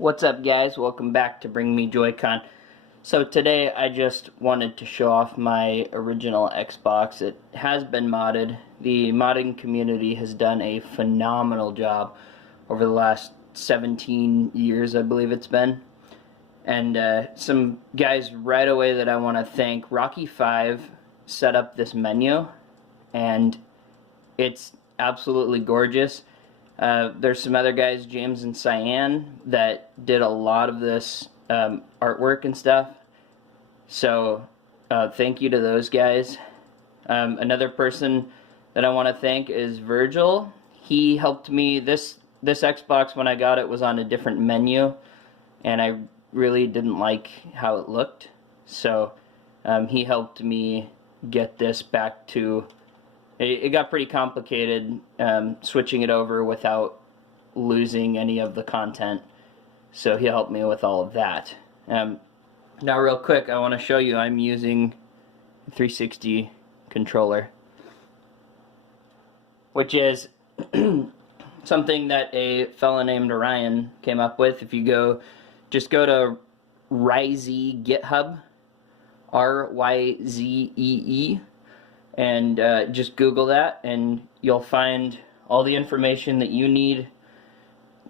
What's up, guys? Welcome back to Bring Me Joy-Con. So today I just wanted to show off my original Xbox. It has been modded. The modding community has done a phenomenal job over the last 17 years, I believe it's been. And some guys right away that I want to thank. Rocky5 set up this menu, and it's absolutely gorgeous. There's some other guys, James and Cyan, that did a lot of this artwork and stuff. So thank you to those guys. Another person that I want to thank is Virgil. He helped me. This Xbox, when I got it, was on a different menu, and I really didn't like how it looked. So he helped me get this back to... It got pretty complicated switching it over without losing any of the content. So he helped me with all of that. Now real quick, I want to show you I'm using a 360 controller, which is something that a fella named Ryan came up with. If you just go to Ryzee GitHub, R-Y-Z-E-E, and just Google that, and you'll find all the information that you need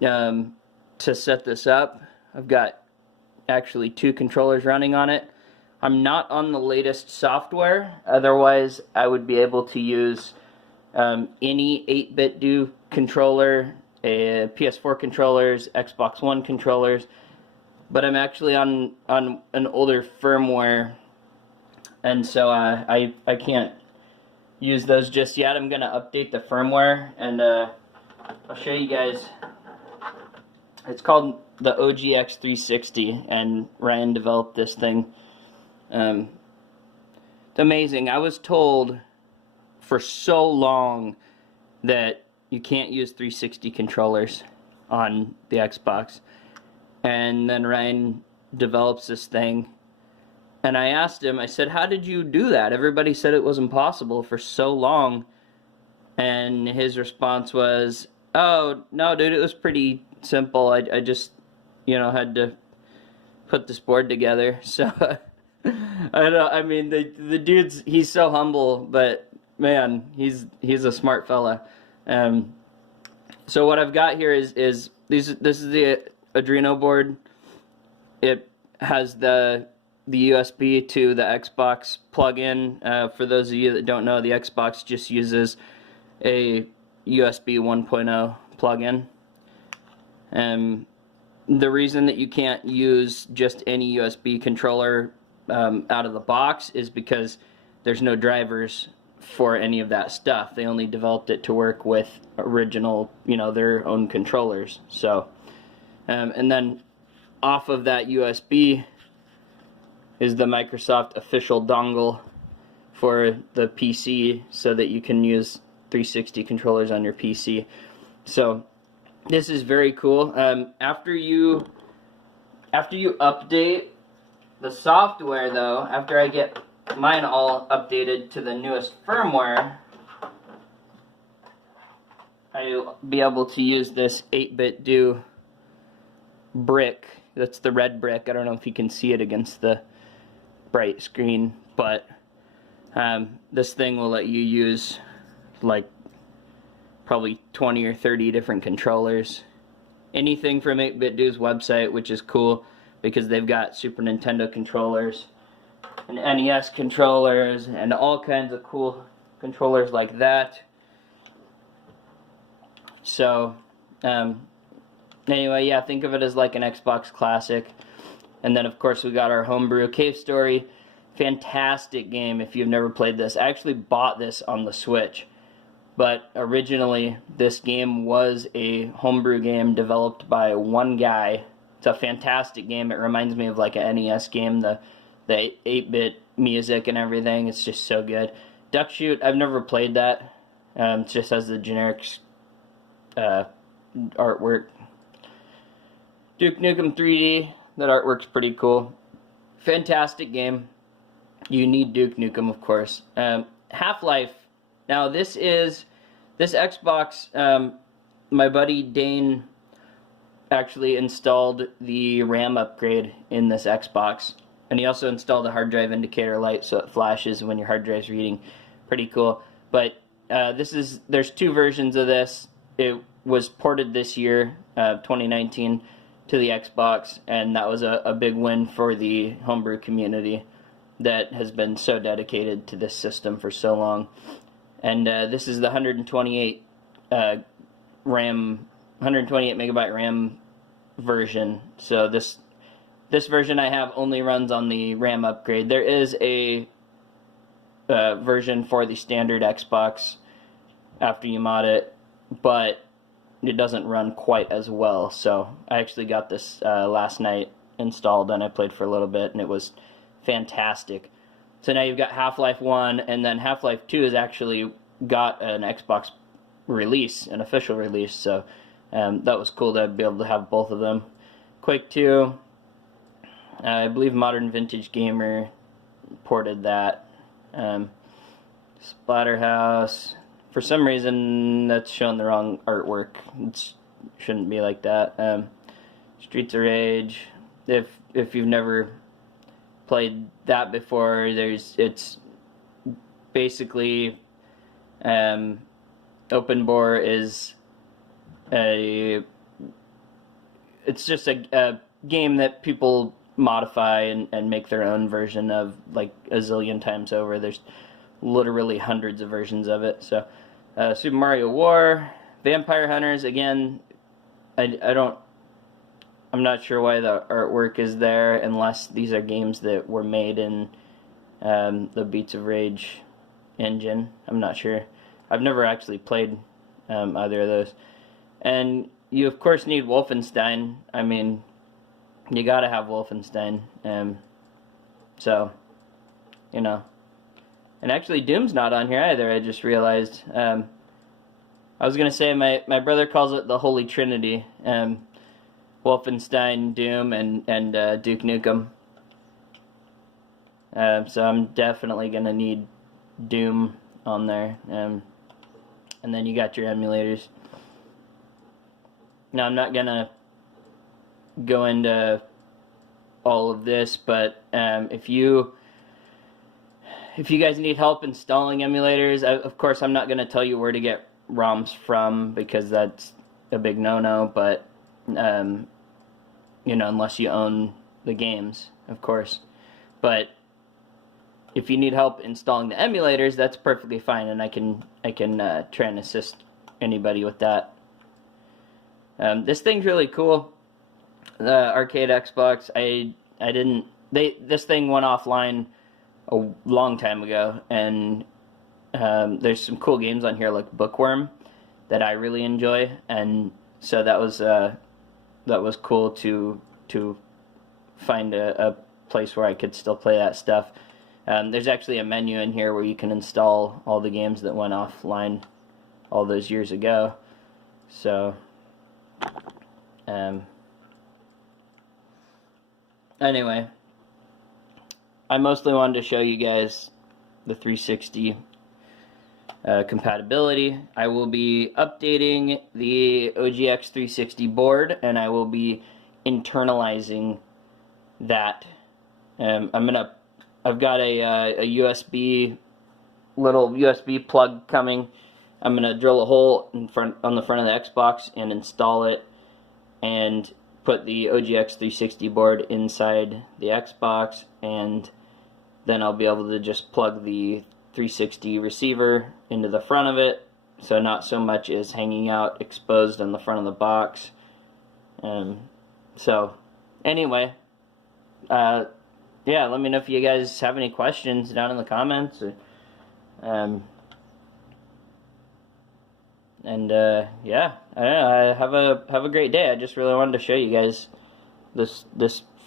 to set this up. I've got actually 2 controllers running on it. I'm not on the latest software, otherwise I would be able to use any 8-bit do controller, PS4 controllers, Xbox One controllers, but I'm actually on an older firmware, and so I can't use those just yet. I'm going to update the firmware, and I'll show you guys. It's called the OGX 360, and Ryan developed this thing. It's amazing. I was told for so long that you can't use 360 controllers on the Xbox, and then Ryan develops this thing. And I asked him, I said, how did you do that? Everybody said it was impossible for so long. And his response was, oh, no, dude, it was pretty simple. I just, had to put this board together. So, I mean, the dude's, he's so humble, but, man, he's a smart fella. So what I've got here is this is the Adreno board. It has the USB to the Xbox plug-in. For those of you that don't know, the Xbox just uses a USB 1.0 plug-in. The reason that you can't use just any USB controller out of the box is because there's no drivers for any of that stuff. They only developed it to work with original, their own controllers. So, and then off of that USB is the Microsoft official dongle for the PC, so that you can use 360 controllers on your PC. So this is very cool. After you update the software, though, after I get mine all updated to the newest firmware, I'll be able to use this 8-bit do brick. That's the red brick. I don't know if you can see it against the bright screen, but this thing will let you use like probably 20 or 30 different controllers. Anything from 8-bit do's website, which is cool because they've got Super Nintendo controllers and NES controllers and all kinds of cool controllers like that. So anyway, yeah, think of it as like an Xbox Classic. And then, of course, we got our homebrew Cave Story. Fantastic game if you've never played this. I actually bought this on the Switch. But originally, this game was a homebrew game developed by one guy. It's a fantastic game. It reminds me of like an NES game, the 8-bit music and everything. It's just so good. Duck Shoot, I've never played that. It just has the generic artwork. Duke Nukem 3D. That artwork's pretty cool. Fantastic game. You need Duke Nukem, of course. Half-Life. Now this Xbox, my buddy Dane actually installed the RAM upgrade in this Xbox. And he also installed a hard drive indicator light so it flashes when your hard drive's reading. Pretty cool. But there's 2 versions of this. It was ported this year, 2019, to the Xbox, and that was a big win for the homebrew community that has been so dedicated to this system for so long. And this is the 128 megabyte RAM version. So this version I have only runs on the RAM upgrade. There is a version for the standard Xbox after you mod it, but it doesn't run quite as well. So I actually got this last night installed, and I played for a little bit, and it was fantastic. So now you've got Half-Life 1, and then Half-Life 2 has actually got an Xbox release, an official release, so that was cool to be able to have both of them. Quake 2, I believe Modern Vintage Gamer ported that. Splatterhouse, for some reason that's showing the wrong artwork. It shouldn't be like that. Streets of Rage, if you've never played that before, it's basically open bore is it's just a game that people modify and make their own version of like a zillion times over. There's literally hundreds of versions of it. So Super Mario War, Vampire Hunters, again, I'm not sure why the artwork is there unless these are games that were made in the Beats of Rage engine. I'm not sure. I've never actually played either of those. And you of course need Wolfenstein. I mean, you gotta have Wolfenstein. So, you know. And actually Doom's not on here either, I just realized. I was gonna say my brother calls it the Holy Trinity. Wolfenstein, Doom, and Duke Nukem. So I'm definitely gonna need Doom on there. And then you got your emulators. Now I'm not gonna go into all of this, but if you guys need help installing emulators, of course I'm not gonna tell you where to get ROMs from because that's a big no-no, but you know, unless you own the games, of course. But if you need help installing the emulators, that's perfectly fine, and I can try and assist anybody with that. This thing's really cool. The arcade Xbox, this thing went offline a long time ago, and there's some cool games on here like Bookworm that I really enjoy, and so that was cool to find a place where I could still play that stuff. There's actually a menu in here where you can install all the games that went offline all those years ago. So anyway, I mostly wanted to show you guys the 360 compatibility. I will be updating the OGX 360 board, and I will be internalizing that. I've got a little USB plug coming. I'm gonna drill a hole on the front of the Xbox and install it, and put the OGX 360 board inside the Xbox, and then I'll be able to just plug the 360 receiver into the front of it, so not so much is hanging out exposed on the front of the box. So anyway, yeah, let me know if you guys have any questions down in the comments. Yeah, I don't know, have a great day. I just really wanted to show you guys this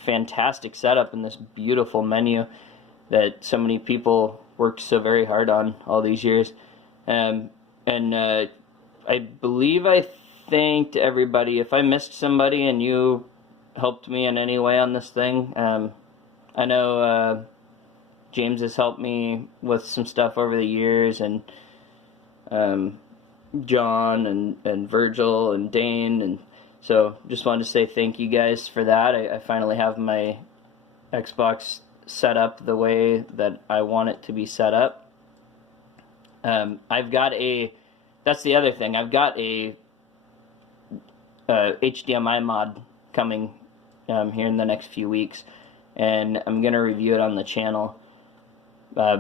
fantastic setup and this beautiful menu that so many people worked so very hard on all these years. I believe I thanked everybody. If I missed somebody and you helped me in any way on this thing, I know James has helped me with some stuff over the years, and John and Virgil and Dane, and So just wanted to say thank you guys for that. I finally have my Xbox set up the way that I want it to be set up. I've got that's the other thing, I've got a HDMI mod coming here in the next few weeks, and I'm going to review it on the channel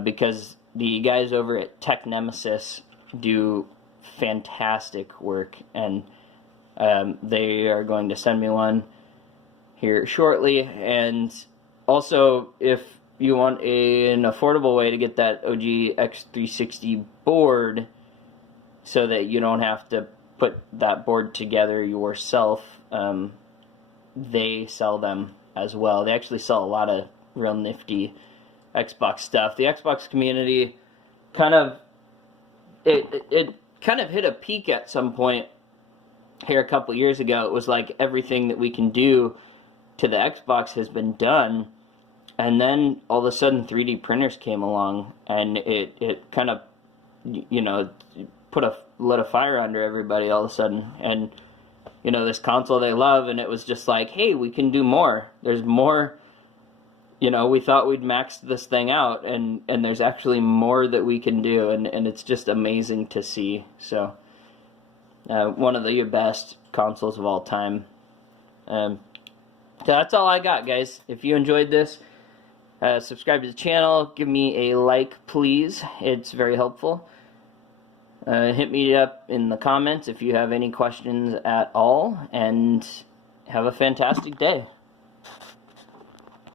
because the guys over at Nemesis do fantastic work, and they are going to send me one here shortly. And also, if you want an affordable way to get that OG X360 board so that you don't have to put that board together yourself, they sell them as well. They actually sell a lot of real nifty Xbox stuff. The Xbox community kind of it kind of hit a peak at some point here a couple years ago. It was like everything that we can do to the Xbox has been done, and then all of a sudden 3D printers came along, and it kind of, you know, lit a fire under everybody all of a sudden. And you know, this console they love, and it was just like, hey, we can do more. There's more. You know, we thought we'd maxed this thing out, and there's actually more that we can do, and it's just amazing to see. So one of the best consoles of all time. So that's all I got, guys. If you enjoyed this, subscribe to the channel, give me a like, please. It's very helpful. Hit me up in the comments if you have any questions at all, and have a fantastic day.